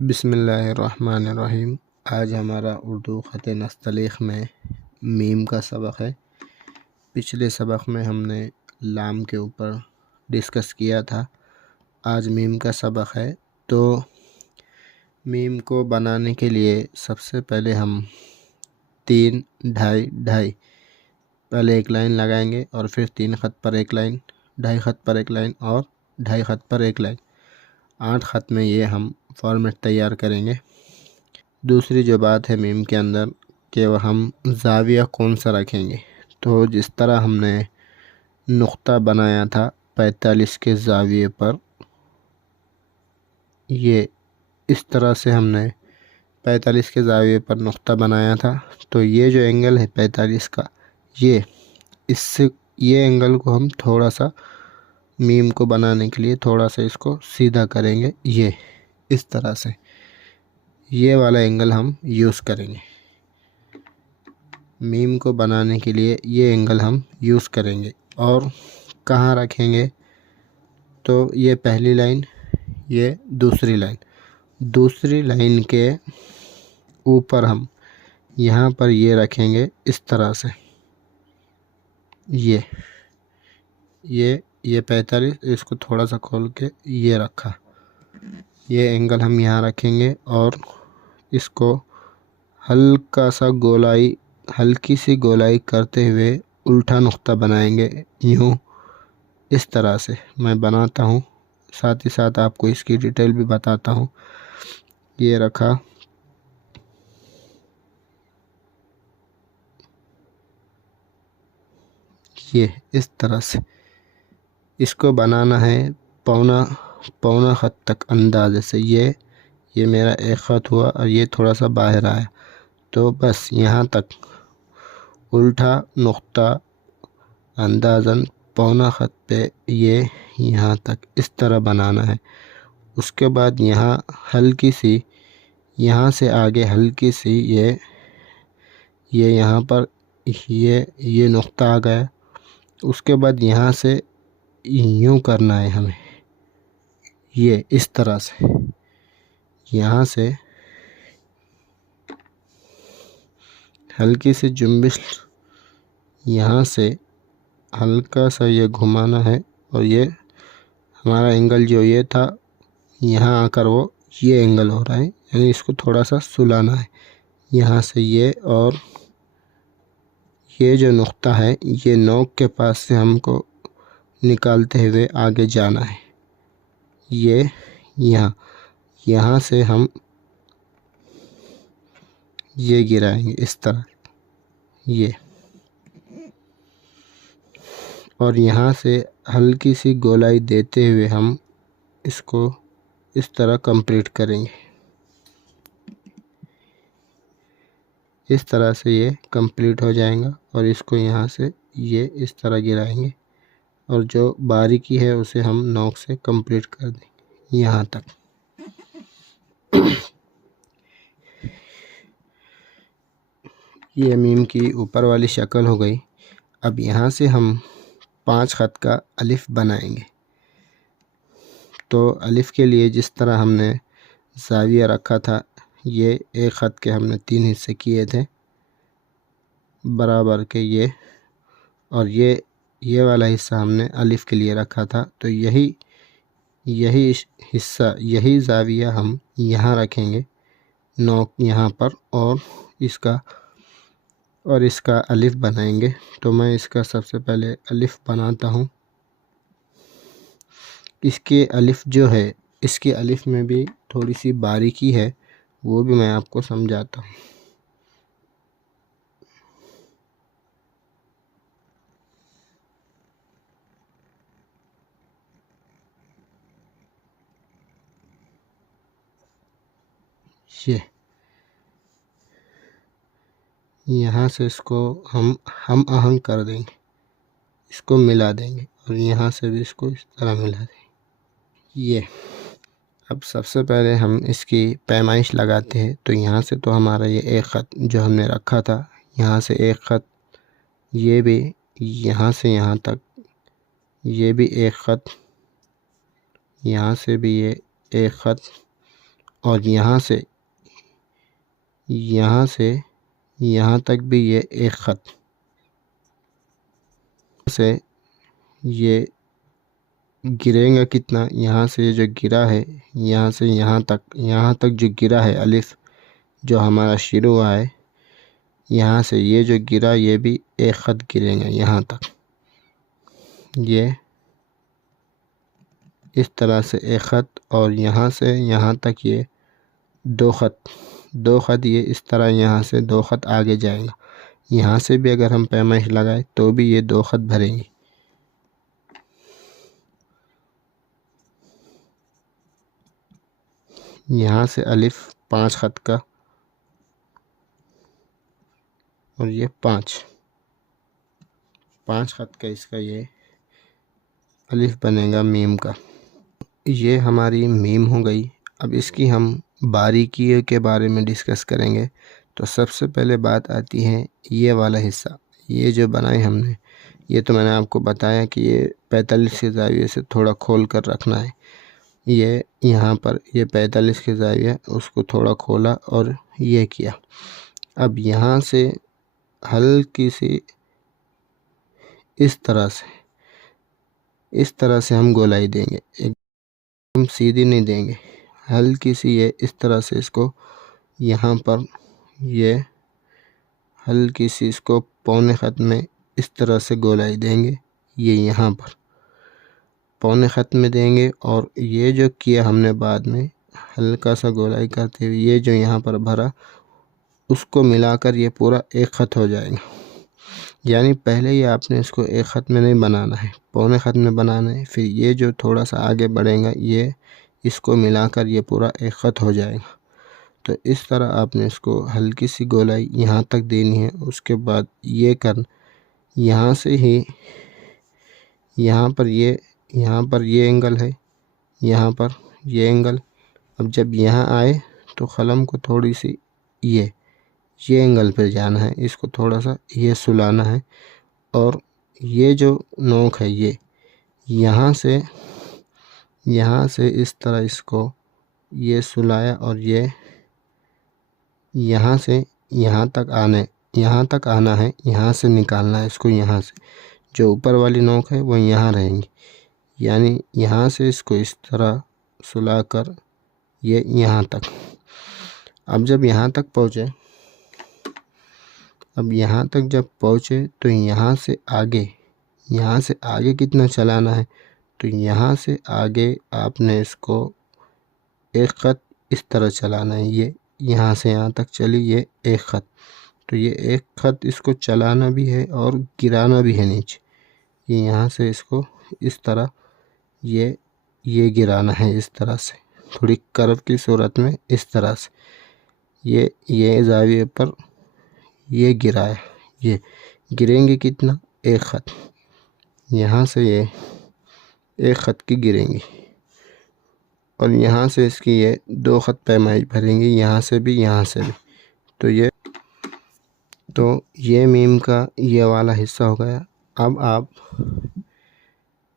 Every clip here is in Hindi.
बिस्मिल्लाहिर्रहमानिर्रहीम। आज हमारा उर्दू ख़त नस्तलीक़ में मीम का सबक है। पिछले सबक में हमने लाम के ऊपर डिस्कस किया था। आज मीम का सबक है। तो मीम को बनाने के लिए सबसे पहले हम 3 ढाई ढाई पहले एक लाइन लगाएंगे और फिर 3 ख़त पर एक लाइन, ढाई ख़त पर एक लाइन और ढाई ख़त पर एक लाइन, 8 ख़त में ये हम फॉर्मेट तैयार करेंगे। दूसरी जो बात है मीम के अंदर कि वह हम ज़ाविया कौन सा रखेंगे। तो जिस तरह हमने नुक्ता बनाया था 45 के ज़ाविये पर, ये इस तरह से हमने 45 के ज़ाविये पर नुक्ता बनाया था। तो ये जो एंगल है 45 का, ये एंगल को हम थोड़ा सा मीम को बनाने के लिए थोड़ा सा इसको सीधा करेंगे। ये इस तरह से ये वाला एंगल हम यूज़ करेंगे। मीम को बनाने के लिए ये एंगल हम यूज़ करेंगे। और कहाँ रखेंगे? तो ये पहली लाइन, ये दूसरी लाइन के ऊपर हम यहाँ पर ये रखेंगे इस तरह से। ये 45, इसको थोड़ा सा खोल के ये रखा, ये एंगल हम यहाँ रखेंगे और इसको हल्की सी गोलाई करते हुए उल्टा नुक्ता बनाएंगे। यूँ इस तरह से मैं बनाता हूँ, साथ ही साथ आपको इसकी डिटेल भी बताता हूँ। ये रखा, ये इस तरह से इसको बनाना है पौना ख़त तक अंदाज़े से। ये मेरा एक ख़त हुआ और ये थोड़ा सा बाहर आया, तो बस यहाँ तक उल्टा नुक्ता अंदाज़न पौना ख़त पे ये यहाँ तक इस तरह बनाना है। उसके बाद यहाँ हल्की सी, यहाँ से आगे हल्की सी ये यहाँ पर ये नुक्ता आ गया। उसके बाद यहाँ से यूँ करना है हमें, ये इस तरह से यहाँ से हल्की सी जुम्बिश, यहाँ से हल्का सा ये घुमाना है और ये हमारा एंगल जो ये था, यहाँ आकर वो ये एंगल हो रहा है, यानी इसको थोड़ा सा सुलाना है यहाँ से ये। और ये जो नुक्ता है ये नोक के पास से हमको निकालते हुए आगे जाना है। ये यहाँ से हम ये गिराएंगे इस तरह, ये, और यहाँ से हल्की सी गोलाई देते हुए हम इसको इस तरह कंप्लीट करेंगे। इस तरह से ये कंप्लीट हो जाएगा और इसको यहाँ से ये इस तरह गिराएंगे और जो बारीकी है उसे हम नोक से कंप्लीट कर देंगे यहाँ तक। ये मीम की ऊपर वाली शक्ल हो गई। अब यहाँ से हम 5 ख़त का अलिफ बनाएंगे। तो अलिफ के लिए जिस तरह हमने ज़ाविया रखा था, ये एक ख़त के हमने 3 हिस्से किए थे बराबर के, ये और ये वाला हिस्सा हमने अलिफ के लिए रखा था। तो यही हिस्सा, यही ज़ाविया हम यहाँ रखेंगे, नोक यहाँ पर, और इसका अलिफ बनाएंगे। तो मैं इसका सबसे पहले अलिफ बनाता हूँ। इसके अलिफ जो है, इसके अलिफ में भी थोड़ी सी बारीकी है, वो भी मैं आपको समझाता हूँ। ये यहाँ से इसको हम आहंग कर देंगे, इसको मिला देंगे और यहाँ से भी इसको इस तरह मिला देंगे। ये अब सबसे पहले हम इसकी पैमाइश लगाते हैं। तो यहाँ से तो हमारा ये एक ख़त जो हमने रखा था, यहाँ से एक ख़त, ये भी यहाँ से यहाँ तक, ये भी एक ख़त, यहाँ से भी ये एक ख़त और यहाँ से यहाँ तक भी ये एक ख़त से ये गिरेगा कितना, यहाँ से ये जो गिरा है यहाँ से यहाँ तक जो गिरा है अलिफ जो हमारा शुरू हुआ है, यहाँ से ये जो गिरा ये भी एक ख़त गिरेगा यहाँ तक। ये इस तरह से एक ख़त और यहाँ से यहाँ तक ये दो ख़त ये इस तरह यहाँ से दो ख़त आगे जाएगा। यहाँ से भी अगर हम पैमाइश लगाए तो भी ये दो ख़त भरेंगे। यहाँ से अलिफ 5 ख़त का और ये 5 ख़त का इसका ये अलिफ बनेगा मीम का। ये हमारी मीम हो गई। अब इसकी हम बारीकी के बारे में डिस्कस करेंगे। तो सबसे पहले बात आती है ये वाला हिस्सा, ये जो बनाए हमने, ये तो मैंने आपको बताया कि ये 45 के ज़ाविये से थोड़ा खोल कर रखना है। ये यहाँ पर ये 45 के ज़ाविया उसको थोड़ा खोला और ये किया। अब यहाँ से हल्की सी इस तरह से हम गोलाई देंगे, एकदम सीधी नहीं देंगे, हल्की सी ये इस तरह से इसको यहाँ पर ये हल्की सी इसको पौने ख़त में इस तरह से गोलाई देंगे। ये यहाँ पर पौने ख़त में देंगे और ये जो किया हमने बाद में हल्का सा गोलाई करते हुए ये जो यहाँ पर भरा उसको मिलाकर ये पूरा एक ख़त हो जाएगा। यानी पहले ही आपने इसको एक ख़त में नहीं बनाना है, पौने ख़त में बनाना है। फिर ये जो थोड़ा सा आगे बढ़ेगा ये इसको मिलाकर ये पूरा एक ख़त हो जाएगा। तो इस तरह आपने इसको हल्की सी गोलाई यहाँ तक देनी है। उसके बाद ये यहाँ से ही यहाँ पर ये एंगल है, यहाँ पर ये एंगल। अब जब यहाँ आए तो कलम को थोड़ी सी ये एंगल पर जाना है, इसको थोड़ा सा ये सुलाना है और ये जो नोक है ये यहाँ से इस तरह इसको ये सुलाया और ये यहाँ से यहाँ तक आना है, यहाँ से निकालना है इसको। यहाँ से जो ऊपर वाली नोक है वो यहाँ रहेंगी, यानी यहाँ से इसको इस तरह सुलाकर ये यहाँ तक। अब जब यहाँ तक पहुँचे तो यहाँ से आगे कितना चलाना है, तो यहाँ से आगे आपने इसको एक ख़त इस तरह चलाना है। ये यहाँ से यहाँ तक चली ये एक ख़त, तो ये एक ख़त इसको चलाना भी है और गिराना भी है नीचे। ये यहाँ से इसको इस तरह ये गिराना है, इस तरह से थोड़ी कर्व की सूरत में इस तरह से ये ज़ाविये पर ये गिराया। ये गिरेंगे कितना, एक ख़त, यहाँ से ये एक ख़त की गिरेंगी और यहाँ से इसकी ये दो ख़त पैमाइश भरेंगे, यहाँ से भी यहाँ से भी। तो ये मीम का ये वाला हिस्सा हो गया। अब आप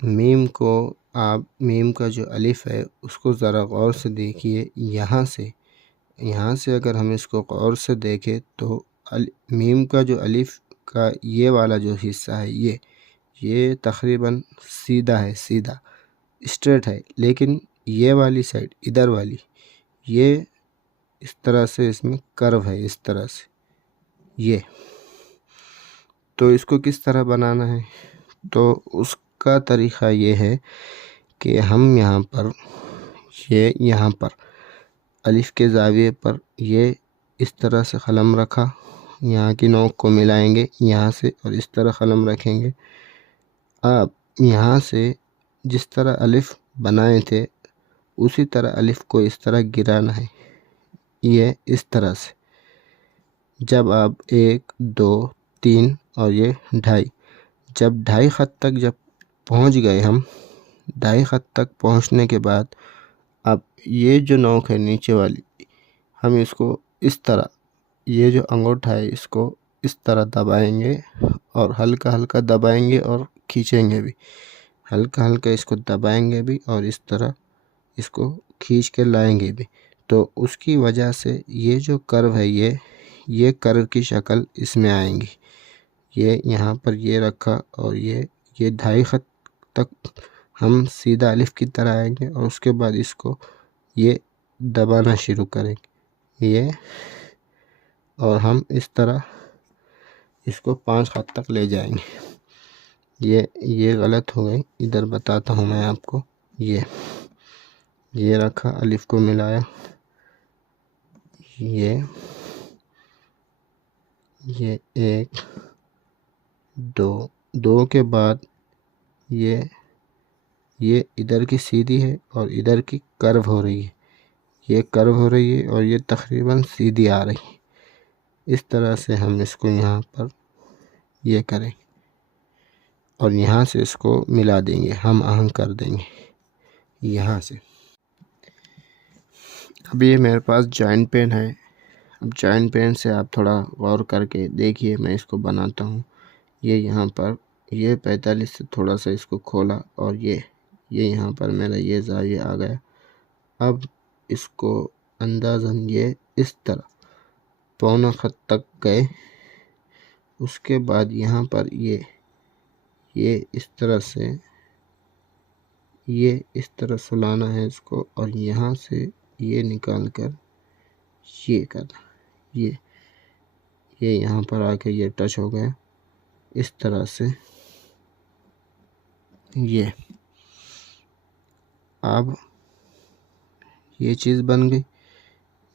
मीम का जो अलिफ़ है उसको ज़रा गौर से देखिए। यहाँ से अगर हम इसको गौर से देखें तो मीम का जो अलिफ़ का ये वाला जो हिस्सा है ये तकरीबन सीधा है, स्ट्रेट है। लेकिन ये वाली साइड इधर वाली ये इस तरह से इसमें कर्व है, इस तरह से ये। तो इसको किस तरह बनाना है, तो उसका तरीक़ा ये है कि हम यहाँ पर अलिफ़ के ज़ाविये पर ये इस तरह से कलम रखा, यहाँ की नोक को मिलाएंगे यहाँ से और इस तरह कलम रखेंगे। अब यहाँ से जिस तरह अलिफ़ बनाए थे उसी तरह अलिफ़ को इस तरह गिराना है, ये इस तरह से। जब आप 1 2 3 और ये 2.5, जब 2.5 ख़त तक जब पहुँच गए हम, 2.5 ख़त तक पहुँचने के बाद अब ये जो नोक है नीचे वाली, हम इसको इस तरह, ये जो अंगूठा है इसको इस तरह दबाएंगे और हल्का हल्का दबाएंगे और खींचेंगे भी, हल्का हल्का इसको दबाएंगे भी और इस तरह इसको खींच के लाएंगे भी। तो उसकी वजह से ये जो कर्व है ये कर्व की शक्ल इसमें आएंगी। ये यहाँ पर ये रखा और ये 2.5 खत तक हम सीधा अलिफ की तरह आएंगे और उसके बाद इसको ये दबाना शुरू करेंगे ये, और हम इस तरह इसको 5 खत तक ले जाएंगे। ये गलत हो गई, इधर बताता हूँ मैं आपको। ये रखा, अलिफ को मिलाया, ये 1 2 के बाद ये इधर की सीधी है और इधर की कर्व हो रही है। ये कर्व हो रही है और ये तकरीबन सीधी आ रही है। इस तरह से हम इसको यहाँ पर ये करें और यहाँ से इसको मिला देंगे, हम आहंग कर देंगे यहाँ से। अब ये मेरे पास जॉइंट पेन है। अब जॉइंट पेन से आप थोड़ा गौर करके देखिए, मैं इसको बनाता हूँ। ये यहाँ पर ये 45 से थोड़ा सा इसको खोला और ये यहाँ पर मेरा ये ज़ाविया आ गया। अब इसको अंदाज़न ये इस तरह 1.25 खत तक गए। उसके बाद यहाँ पर ये इस तरह से ये इस तरह सुलाना है इसको और यहाँ से ये निकाल कर ये करना। ये यहाँ पर आके ये टच हो गया इस तरह से। ये अब ये चीज़ बन गई।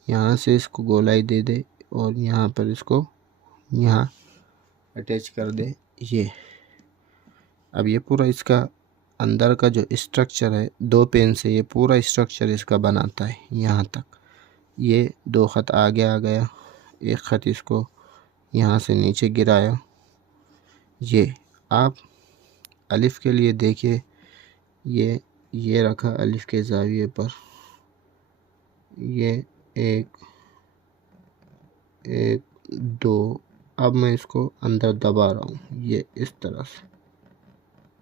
यहाँ से इसको गोलाई दे दे और यहाँ पर इसको यहाँ अटैच कर दे ये। अब ये पूरा इसका अंदर का जो स्ट्रक्चर है 2 पेन से ये पूरा स्ट्रक्चर इसका बनाता है यहाँ तक। ये 2 खत आगे आ गया, 1 खत इसको यहाँ से नीचे गिराया। ये आप अलिफ के लिए देखिए, ये रखा अलिफ के ज़ाविये पर, ये 1 2। अब मैं इसको अंदर दबा रहा हूँ ये इस तरह से।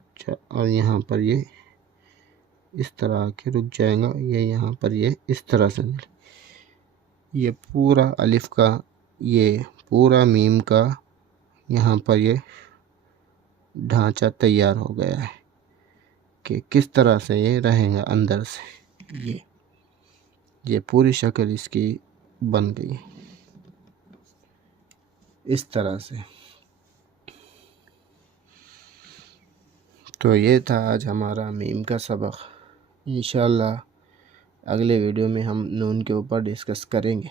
अच्छा, और यहाँ पर ये इस तरह आके रुक जाएगा। ये यहाँ पर ये इस तरह से मिले। ये पूरा अलिफ का, ये पूरा मीम का यहाँ पर ये ढांचा तैयार हो गया है कि किस तरह से ये रहेगा अंदर से। ये पूरी शक्ल इसकी बन गई इस तरह से। तो ये था आज हमारा मीम का सबक। इंशाल्लाह अगले वीडियो में हम नून के ऊपर डिस्कस करेंगे।